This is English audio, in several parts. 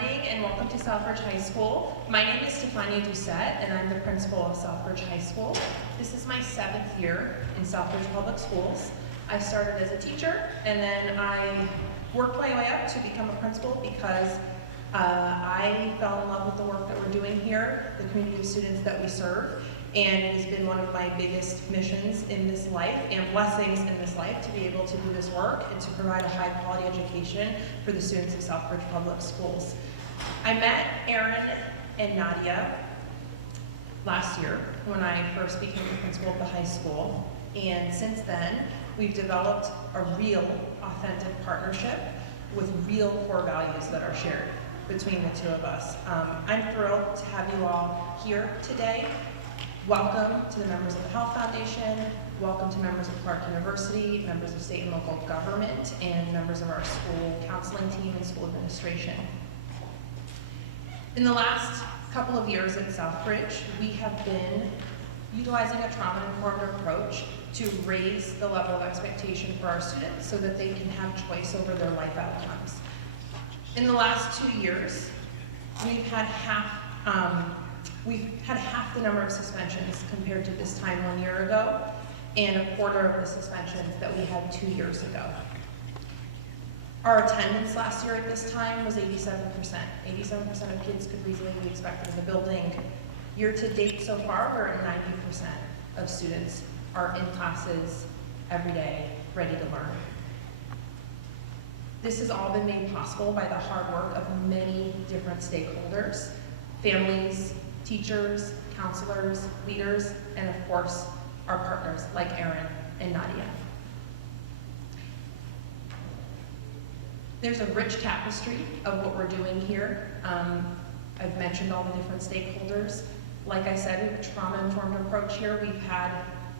morning and welcome to Southbridge High School. My name is Stefania Doucette and I'm the principal of Southbridge High School. This is my 7th year in Southbridge Public Schools. I started as a teacher and then I worked my way up to become a principal because I fell in love with the work that we're doing here, the community of students that we serve, and it has been one of my biggest missions in this life and blessings in this life to be able to do this work and to provide a high quality education for the students of Southbridge Public Schools. I met Erin and Nadia last year when I first became the principal of the high school, and since then we've developed a real, authentic partnership with real core values that are shared between the two of us. I'm thrilled to have you all here today. Welcome to the members of the Health Foundation, welcome to members of Clark University, members of state and local government, and members of our school counseling team and school administration. In the last couple of years at Southbridge, we have been utilizing a trauma-informed approach to raise the level of expectation for our students so that they can have choice over their life outcomes. In the last 2 years, we've had half the number of suspensions compared to this time 1 year ago, and a quarter of the suspensions that we had 2 years ago. Our attendance last year at this time was 87%. 87% of kids could reasonably be expected in the building. Year to date so far, we're at 90% of students are in classes every day, ready to learn. This has all been made possible by the hard work of many different stakeholders, families, teachers, counselors, leaders, and of course, our partners like Erin and Nadia. There's a rich tapestry of what we're doing here. I've mentioned all the different stakeholders. Like I said, we have a trauma-informed approach here. We've had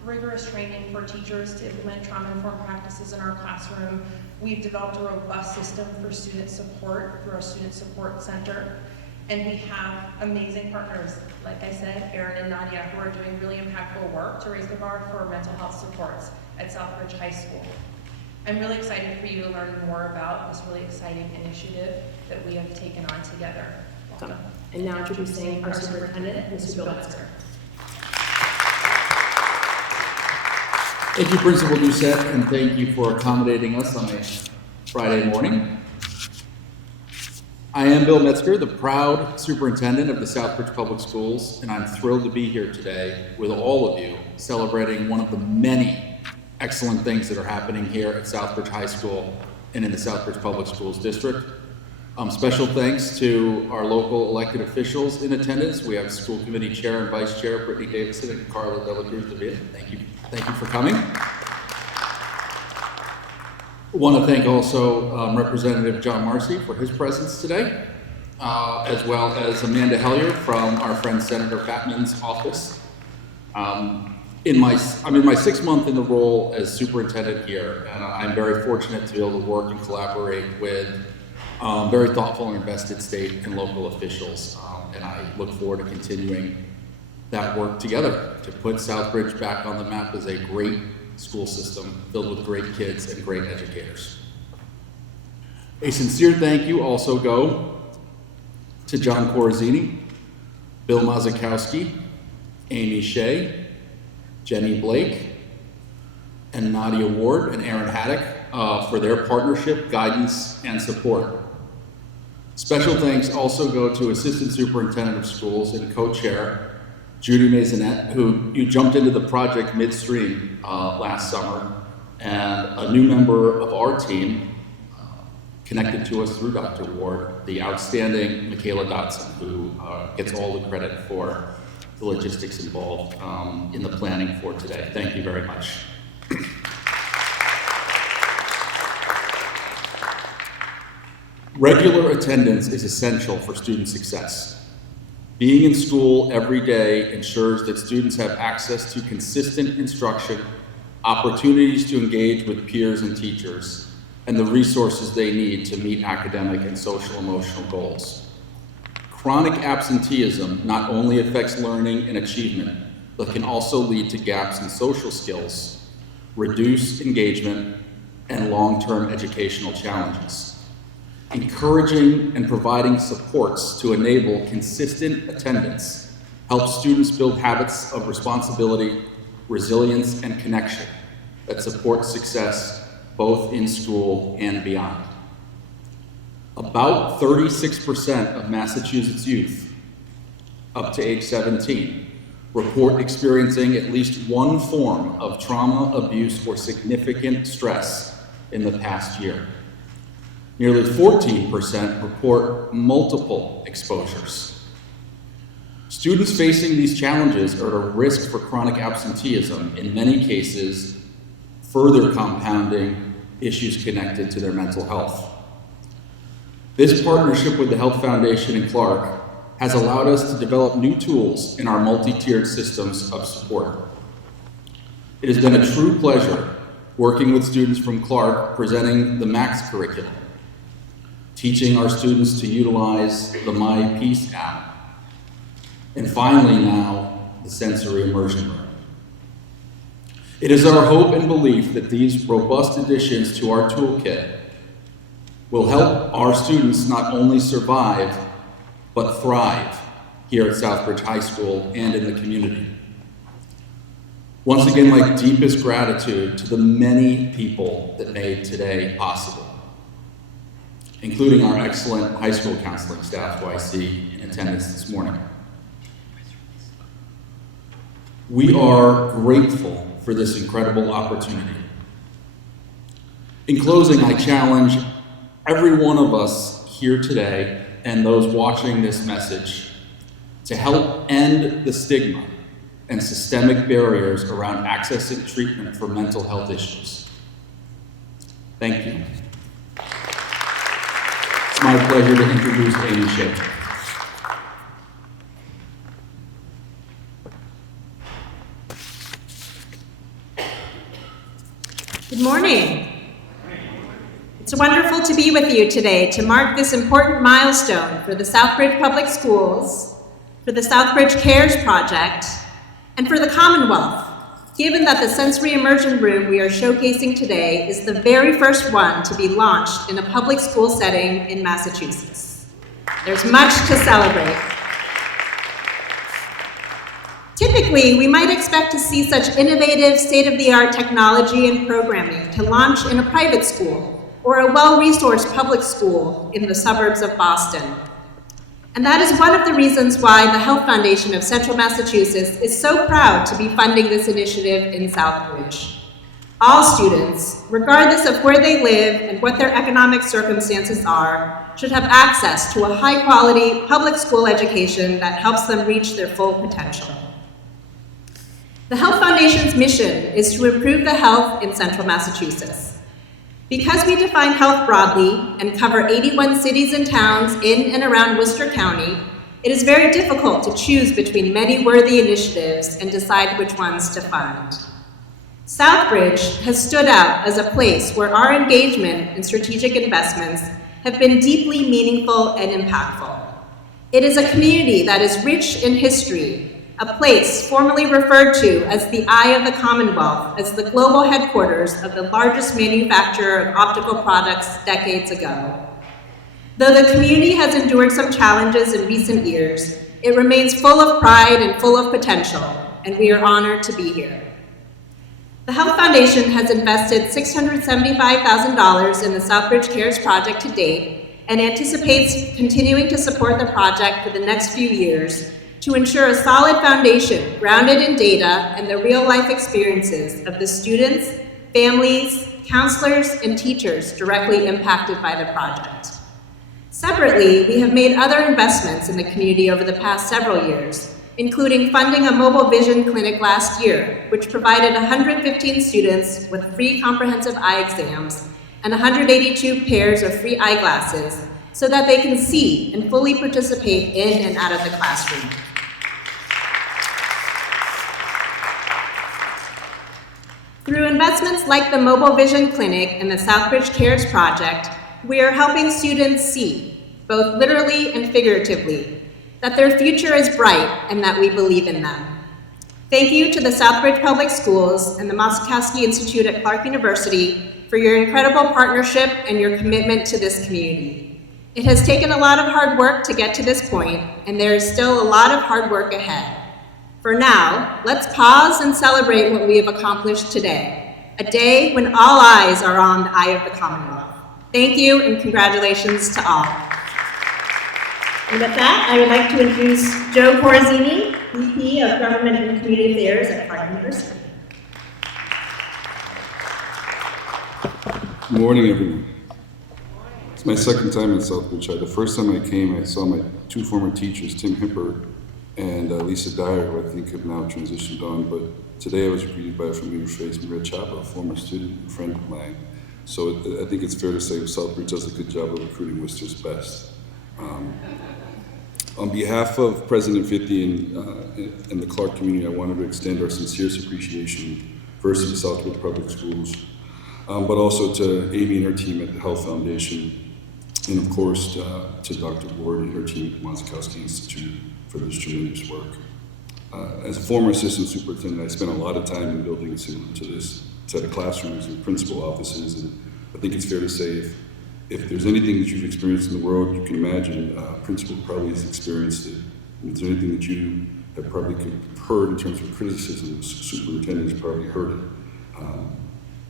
rigorous training for teachers to implement trauma-informed practices in our classroom. We've developed a robust system for student support through our Student Support Center. And we have amazing partners, like I said, Erin and Nadia, who are doing really impactful work to raise the bar for mental health supports at Southbridge High School. I'm really excited for you to learn more about this really exciting initiative that we have taken on together. Welcome. And now introducing our superintendent, Mr. Bill Metzger. Thank you, Principal Doucette, and thank you for accommodating us on a Friday morning. I am Bill Metzger, the proud superintendent of the Southbridge Public Schools, and I'm thrilled to be here today with all of you celebrating one of the many excellent things that are happening here at Southbridge High School and in the Southbridge Public Schools District. Special thanks to our local elected officials in attendance. We have School Committee Chair and Vice Chair Brittany Davidson and Carla Dela Cruz David. Thank you for coming. I want to thank also Representative John Marcy for his presence today, as well as Amanda Hellier from our friend Senator Patman's office. I'm in my 6th month in the role as superintendent here, and I'm very fortunate to be able to work and collaborate with very thoughtful and invested state and local officials, and I look forward to continuing that work together to put Southbridge back on the map as a great school system filled with great kids and great educators. A sincere thank you also go to John Corazzini, Bill Mazakowski, Amy Shea, Jenny Blake, and Nadia Ward and Erin Haddock for their partnership, guidance, and support. Special thanks also go to Assistant Superintendent of Schools and Co-Chair Judy Maisonette, who you jumped into the project midstream last summer, and a new member of our team connected to us through Dr. Ward, the outstanding Michaela Dotson, who gets all the credit for the logistics involved in the planning for today. Thank you very much. Regular attendance is essential for student success. Being in school every day ensures that students have access to consistent instruction, opportunities to engage with peers and teachers, and the resources they need to meet academic and social emotional goals. Chronic absenteeism not only affects learning and achievement, but can also lead to gaps in social skills, reduced engagement, and long-term educational challenges. Encouraging and providing supports to enable consistent attendance helps students build habits of responsibility, resilience, and connection that support success both in school and beyond. About 36% of Massachusetts youth up to age 17 report experiencing at least one form of trauma, abuse, or significant stress in the past year. Nearly 14% report multiple exposures. Students facing these challenges are at a risk for chronic absenteeism, in many cases, further compounding issues connected to their mental health. This partnership with the Health Foundation and Clark has allowed us to develop new tools in our multi-tiered systems of support. It has been a true pleasure working with students from Clark presenting the MAX curriculum, teaching our students to utilize the My Peace app, and finally now, the Sensory Immersion Room. It is our hope and belief that these robust additions to our toolkit will help our students not only survive, but thrive here at Southbridge High School and in the community. Once again, my deepest gratitude to the many people that made today possible, including our excellent high school counseling staff who I see in attendance this morning. We are grateful for this incredible opportunity. In closing, I challenge every one of us here today and those watching this message to help end the stigma and systemic barriers around accessing treatment for mental health issues. Thank you. It's my pleasure to introduce Amy Schaefer. Good morning. It's wonderful to be with you today to mark this important milestone for the Southbridge Public Schools, for the Southbridge Cares Project, and for the Commonwealth, given that the Sensory Immersion Room we are showcasing today is the very first one to be launched in a public school setting in Massachusetts. There's much to celebrate. Typically, we might expect to see such innovative, state-of-the-art technology and programming to launch in a private school or a well-resourced public school in the suburbs of Boston. And that is one of the reasons why the Health Foundation of Central Massachusetts is so proud to be funding this initiative in Southbridge. All students, regardless of where they live and what their economic circumstances are, should have access to a high-quality public school education that helps them reach their full potential. The Health Foundation's mission is to improve the health in Central Massachusetts. Because we define health broadly and cover 81 cities and towns in and around Worcester County, it is very difficult to choose between many worthy initiatives and decide which ones to fund. Southbridge has stood out as a place where our engagement and strategic investments have been deeply meaningful and impactful. It is a community that is rich in history, a place formerly referred to as the Eye of the Commonwealth, as the global headquarters of the largest manufacturer of optical products decades ago. Though the community has endured some challenges in recent years, it remains full of pride and full of potential, and we are honored to be here. The Health Foundation has invested $675,000 in the Southbridge Cares Project to date and anticipates continuing to support the project for the next few years to ensure a solid foundation grounded in data and the real-life experiences of the students, families, counselors, and teachers directly impacted by the project. Separately, we have made other investments in the community over the past several years, including funding a mobile vision clinic last year, which provided 115 students with free comprehensive eye exams and 182 pairs of free eyeglasses so that they can see and fully participate in and out of the classroom. Through investments like the Mobile Vision Clinic and the Southbridge Cares Project, we are helping students see, both literally and figuratively, that their future is bright and that we believe in them. Thank you to the Southbridge Public Schools and the Moskowski Institute at Clark University for your incredible partnership and your commitment to this community. It has taken a lot of hard work to get to this point, and there is still a lot of hard work ahead. For now, let's pause and celebrate what we have accomplished today, a day when all eyes are on the eye of the Commonwealth. Thank you and congratulations to all. And with that, I would like to introduce Joe Corazzini, VP of Government and Community Affairs at Clark University. Good morning, everyone. It's my second time at Southbridge High. The first time I came, I saw my two former teachers, Tim Hipper and Lisa Dyer, who I think have now transitioned on. But today I was greeted by a familiar face, Maria Chapa, a former student and friend of mine. So I think it's fair to say Southbridge does a good job of recruiting Worcester's best. On behalf of President Vitti and the Clark community, I wanted to extend our sincerest appreciation first to the Southbridge Public Schools, but also to Amy and her team at the Health Foundation, and of course to Dr. Ward and her team at the Mazikowski Institute for this tremendous work. As a former assistant superintendent, I spent a lot of time in buildings similar to this set of classrooms and principal offices, and I think it's fair to say if there's anything that you've experienced in the world, you can imagine principal probably has experienced it. And if there's anything that you have probably heard in terms of criticism, superintendents probably heard it.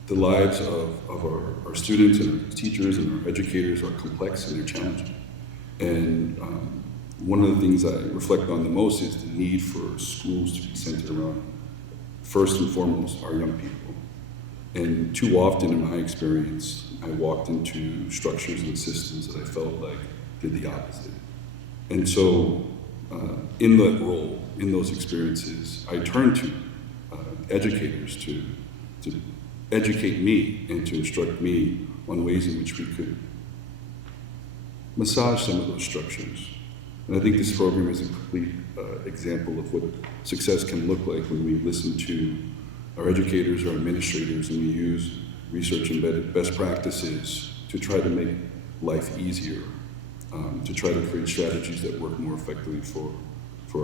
The lives of our students and our teachers and our educators are complex and they're challenging. And one of the things I reflect on the most is the need for schools to be centered around, first and foremost, our young people. And too often in my experience, I walked into structures and systems that I felt like did the opposite. And so in that role, in those experiences, I turned to educators to educate me and to instruct me on ways in which we could massage some of those structures. And I think this program is a complete example of what success can look like when we listen to our educators, our administrators, and we use research-embedded best practices to try to make life easier, to try to create strategies that work more effectively for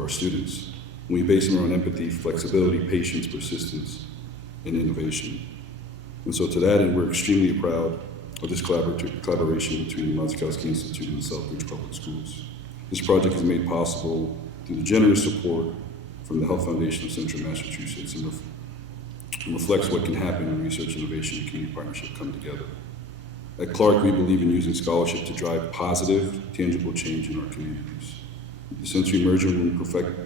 our students. We base them around empathy, flexibility, patience, persistence, and innovation. And so to that end, we're extremely proud of this collaboration between the Mazikowski Institute and the Southbridge Public Schools. This project is made possible through the generous support from the Health Foundation of Central Massachusetts and reflects what can happen when research, innovation, and community partnership come together. At Clark, we believe in using scholarship to drive positive, tangible change in our communities. The Sensory Immersion Room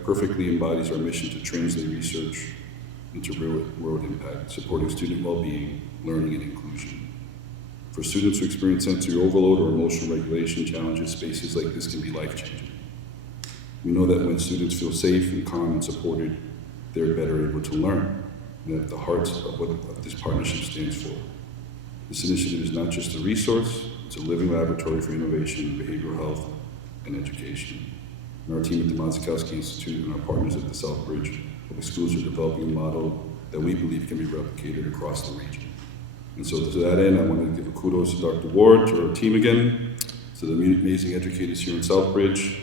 perfectly embodies our mission to translate research into real-world impact, supporting student well-being, learning, and inclusion. For students who experience sensory overload or emotional regulation challenges, spaces like this can be life-changing. We know that when students feel safe and calm and supported, they're better able to learn, and at the heart of what this partnership stands for. This initiative is not just a resource, it's a living laboratory for innovation, behavioral health, and education. And our team at the Mazikowski Institute and our partners at the Southbridge Public Schools are developing a model that we believe can be replicated across the region. And so to that end, I want to give a kudos to Dr. Ward, to our team again, to the amazing educators here in Southbridge,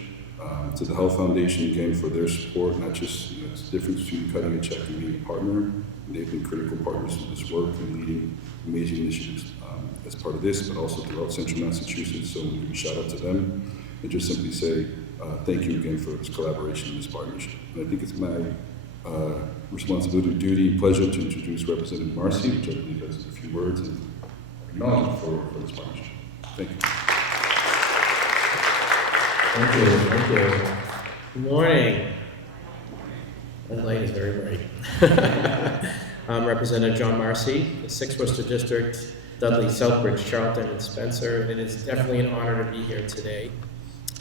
to the Health Foundation again for their support, not just, it's the difference between cutting a check and being a partner. And they've been critical partners in this work and leading amazing initiatives as part of this, but also throughout Central Massachusetts. So we give a shout out to them and just simply say thank you again for this collaboration and this partnership. And I think it's my responsibility, duty, and pleasure to introduce Representative Marcy, which I believe has a few words and acknowledgement for this partnership. Thank you. Thank you. Good morning. That light is very bright. I'm Representative John Marcy, the 6th Worcester District, Dudley, Southbridge, Charlton, and Spencer, and it is definitely an honor to be here today.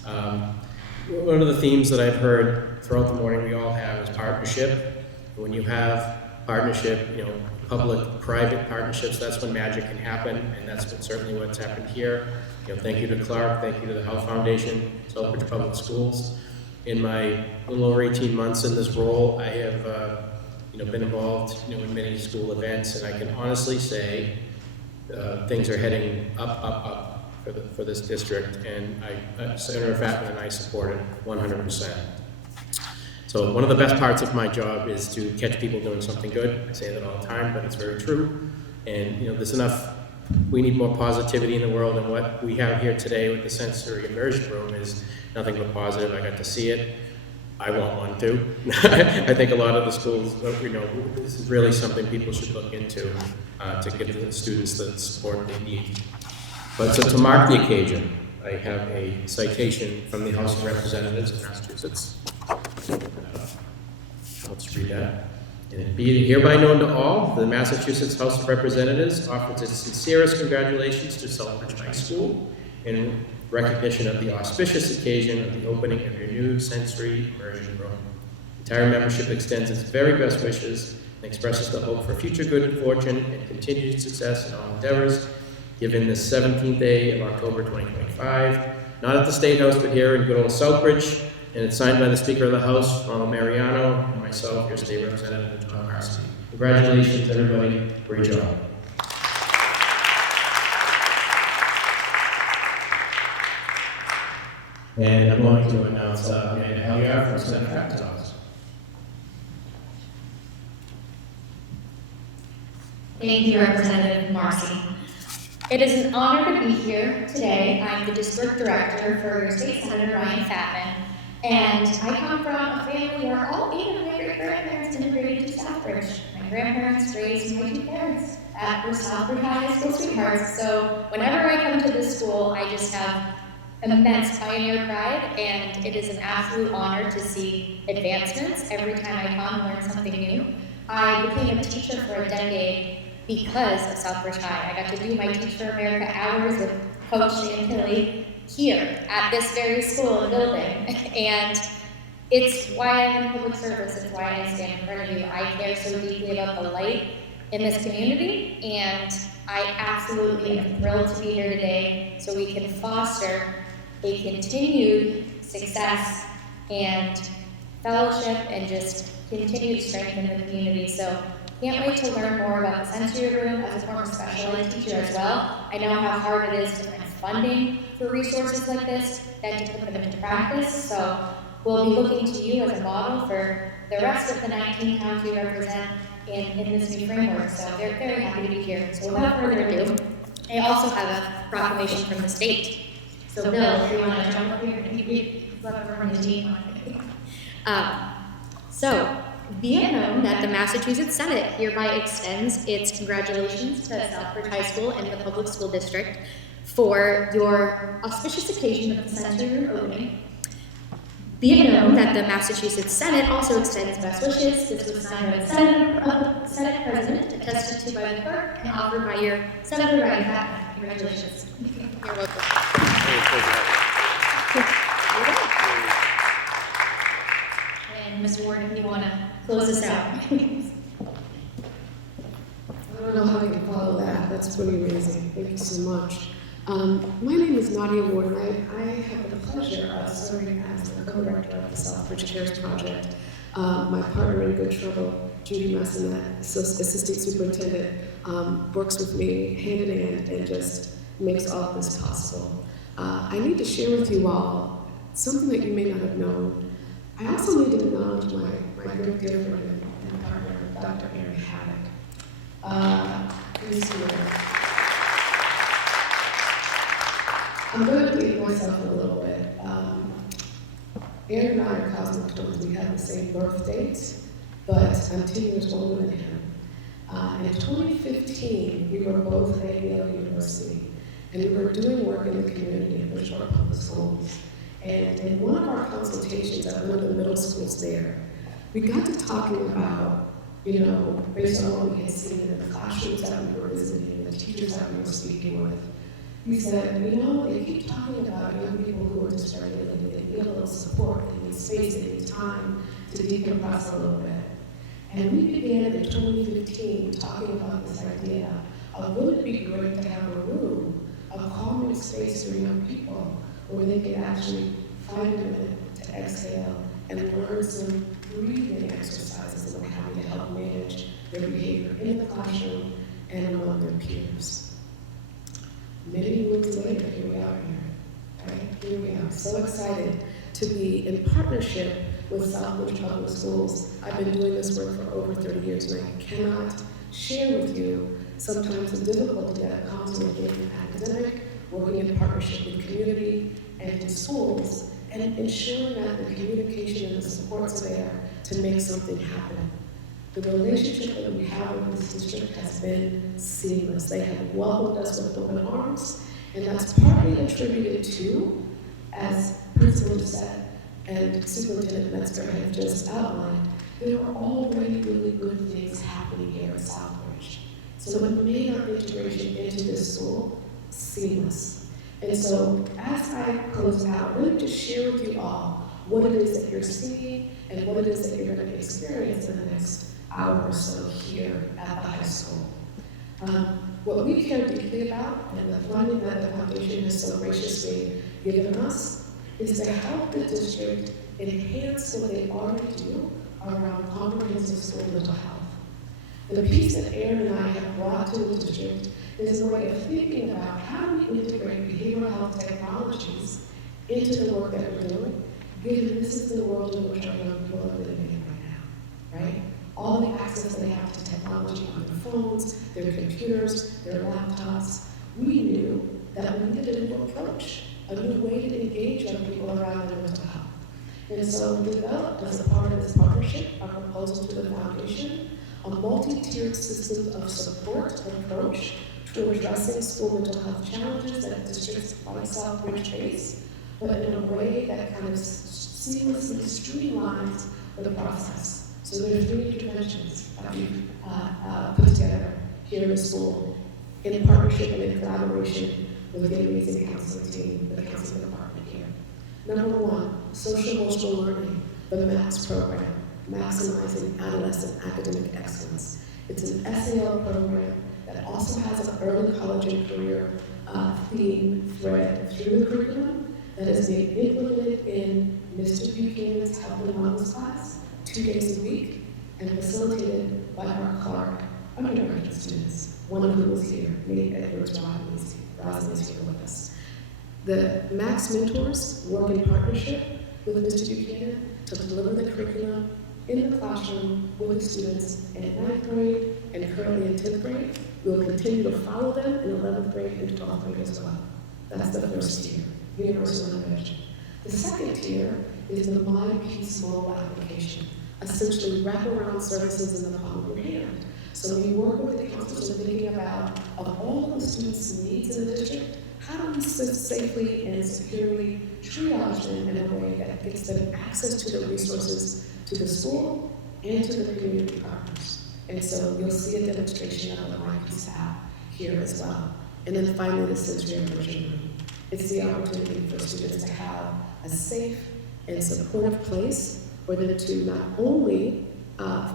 One of the themes that I've heard throughout the morning we all have is partnership. When you have partnership, public-private partnerships, that's when magic can happen, and that's certainly what's happened here. Thank you to Clark, thank you to the Health Foundation, Southbridge Public Schools. In my little over 18 months in this role, I have been involved in many school events, and I can honestly say things are heading up for this district, and Senator Fatman and I support it 100%. So one of the best parts of my job is to catch people doing something good. I say that all the time, but it's very true. And there's enough we need more positivity in the world, and what we have here today with the Sensory Immersion Room is nothing but positive. I got to see it. I want one too. I think a lot of the schools, this is really something people should look into to give the students the support they need. But so to mark the occasion, I have a citation from the House of Representatives of Massachusetts. Let's read that. And be it hereby known to all, the Massachusetts House of Representatives offers its sincerest congratulations to Southbridge High School in recognition of the auspicious occasion of the opening of your new Sensory Immersion Room. The entire membership extends its very best wishes and expresses the hope for future good fortune and continued success in all endeavors, given this 17th day of October 2025, not at the State House, but here in good old Southbridge, and it's signed by the Speaker of the House, Ronald Mariano, and myself, your State Representative, John Marcy. Congratulations, everybody. Great job. And I'm going to announce Amanda Helliar from Senate Captain's Office. Thank you, Representative Marcy. It is an honor to be here today. I'm the District Director for your State Senator Ryan Fatman, and I come from a family where all 8 of my great-grandparents immigrated to Southbridge. My grandparents raised my 2 parents at Southbridge High School sweethearts, so whenever I come to this school, I just have immense pioneer pride, and it is an absolute honor to see advancements every time I come and learn something new. I became a teacher for a decade because of Southbridge High. I got to do my Teach for America hours with Coach Dan Tilley here at this very school and building. And it's why I'm in public service. It's why I stand in front of you. I care so deeply about the light in this community, and I absolutely am thrilled to be here today so we can foster a continued success and fellowship and just continued strength in the community. So can't wait to learn more about the Sensory Room as a former special ed teacher as well. I know how hard it is to find funding for resources like this and to put them into practice. So we'll be looking to you as a model for the rest of the 19 towns we represent in this new framework. So they're very happy to be here. So without further ado, I also have a proclamation from the state. So Bill, if you want to jump up here and read whoever on the team. So, be it known that the Massachusetts Senate hereby extends its congratulations to Southbridge High School and the public school district for your auspicious occasion of the Sensory Room opening. Be it known that the Massachusetts Senate also extends best wishes. This was signed by the Senate President, attested to by the clerk, and offered by your Senator Ryan Fatman. Congratulations. You're welcome. And Mr. Ward, if you want to close us out. I don't know how I can follow that. That's pretty amazing. Thank you so much. My name is Nadia Ward, and I have the pleasure of serving as the co-director of the Southbridge Cares Project. My partner in good trouble, Judy Massonet, assistant superintendent, works with me hand in hand and just makes all of this possible. I need to share with you all something that you may not have known. I also need to acknowledge my great dear friend and partner, Dr. Mary Haddock. Who's here. I'm going to date myself a little bit. Aaron and I are cosmic twins. We have the same birth date, but I'm 10 years older than him. In 2015, we were both at Yale University, and we were doing work in the community at Bridgeport Public Schools. And in one of our consultations at one of the middle schools there, we got to talking about, based on what we had seen in the classrooms that we were visiting, the teachers that we were speaking with, we said, they keep talking about young people who are dysregulated. They need a little support, they need space, they need time to decompress a little bit. And we began in 2015 talking about this idea of wouldn't it be great to have a room, a calming space for young people where they could actually find a minute to exhale and learn some breathing exercises and what have you to help manage their behavior in the classroom and among their peers. Many weeks later, here we are right? Here we are, so excited to be in partnership with Southbridge Public Schools. I've been doing this work for over 30 years, and I cannot share with you sometimes the difficulty that comes with being academic, working in partnership with community and in schools, and ensuring that the communication and the supports are there to make something happen. The relationship that we have with this district has been seamless. They have welcomed us with open arms, and that's partly attributed to, as Principal said and Superintendent Metzger have just outlined, there are already really good things happening here at Southbridge. So it made our integration into this school seamless. And so as I close out, let me just share with you all what it is that you're seeing and what it is that you're going to experience in the next hour or so here at the high school. What we care deeply about, and the funding that the foundation has so graciously given us, is to help the district enhance what they already do around comprehensive school mental health. And the piece that Aaron and I have brought to the district is a way of thinking about how do we integrate behavioral health technologies into the work that we're doing, given this is the world in which our young people are living in right now, right? All the access they have to technology on their phones, their computers, their laptops. We knew that we needed a new approach, a new way to engage young people around their mental health. And so we developed, as a part of this partnership, our proposal to the foundation, a multi-tiered system of support approach to addressing school mental health challenges that districts like Southbridge face, but in a way that kind of seamlessly streamlines the process. So there are 3 interventions that we've put together here in the school in partnership and in collaboration with the amazing counseling team, the counseling department here. Number 1, social emotional learning, the MAX program, maximizing adolescent academic excellence. It's an SAL program that also has an early college and career theme thread through the curriculum that is being implemented in Mr. Buchanan's Health and Wellness class 2 days a week and facilitated by our Clark undergraduate students, one of whom is here, Nate Edwards-Roslin is here with us. The Max mentors work in partnership with Mr. Buchanan to deliver the curriculum in the classroom with the students in 9th grade and currently in 10th grade. We will continue to follow them in 11th grade and 12th grade as well. That's the first tier, universal intervention. The second tier is the My Peace mobile application, essentially wraparound services in the palm of your hand. So we work with the counselors in thinking about, of all the students' needs in the district, how do we safely and securely triage them in a way that gets them access to the resources to the school and to the community partners. And so you'll see a demonstration of the My Peace app here as well. And then finally, the Sensory Immersion Room. It's the opportunity for students to have a safe and supportive place for them to not only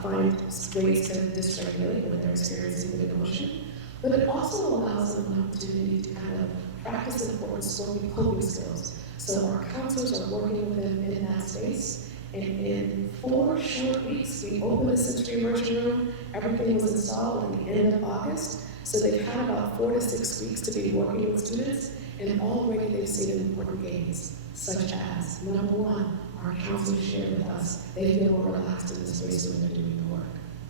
find ways to dysregulate when they're experiencing an emotion, but it also allows them an opportunity to kind of practice important coping skills. So our counselors are working with them in that space. And in 4 short weeks, we opened the Sensory Immersion Room. Everything was installed at the end of August. So they've had about 4 to 6 weeks to be working with students, and already they've seen important gains, such as, number 1, our counselors shared with us, they feel more relaxed in the space when they're doing the work.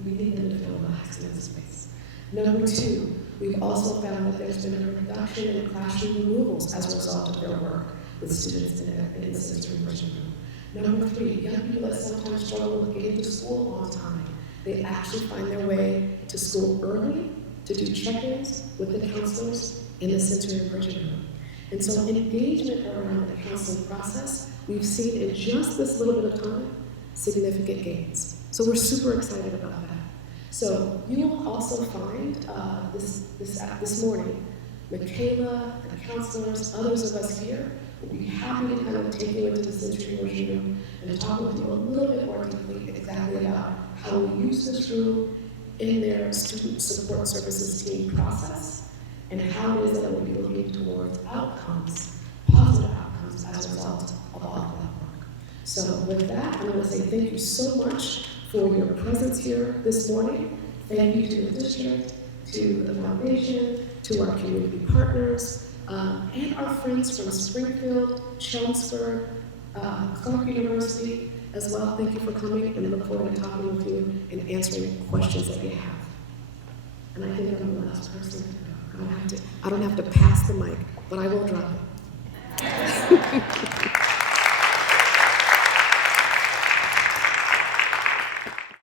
We need them to feel relaxed in the space. Number 2, we've also found that there's been a reduction in classroom removals as a result of their work with students in the Sensory Immersion Room. Number 3, young people that sometimes struggle with getting to school on time, they actually find their way to school early to do check-ins with the counselors in the Sensory Immersion Room. And so engagement around the counseling process, we've seen in just this little bit of time, significant gains. So we're super excited about that. So you will also find this morning, Michaela, the counselors, others of us here, will be happy to kind of take you into the Sensory Immersion Room and talk with you a little bit more deeply exactly about how we use this room in their student support services team process and how it is that we'll be looking towards outcomes, positive outcomes as a result of all of that work. So with that, I want to say thank you so much for your presence here this morning. Thank you to the district, to the foundation, to our community partners, and our friends from Springfield, Chelmsford, Clark University as well. Thank you for coming, and I look forward to talking with you and answering questions that you have. And I think I'm going to last person to go. I don't have to pass the mic, but I will drop it.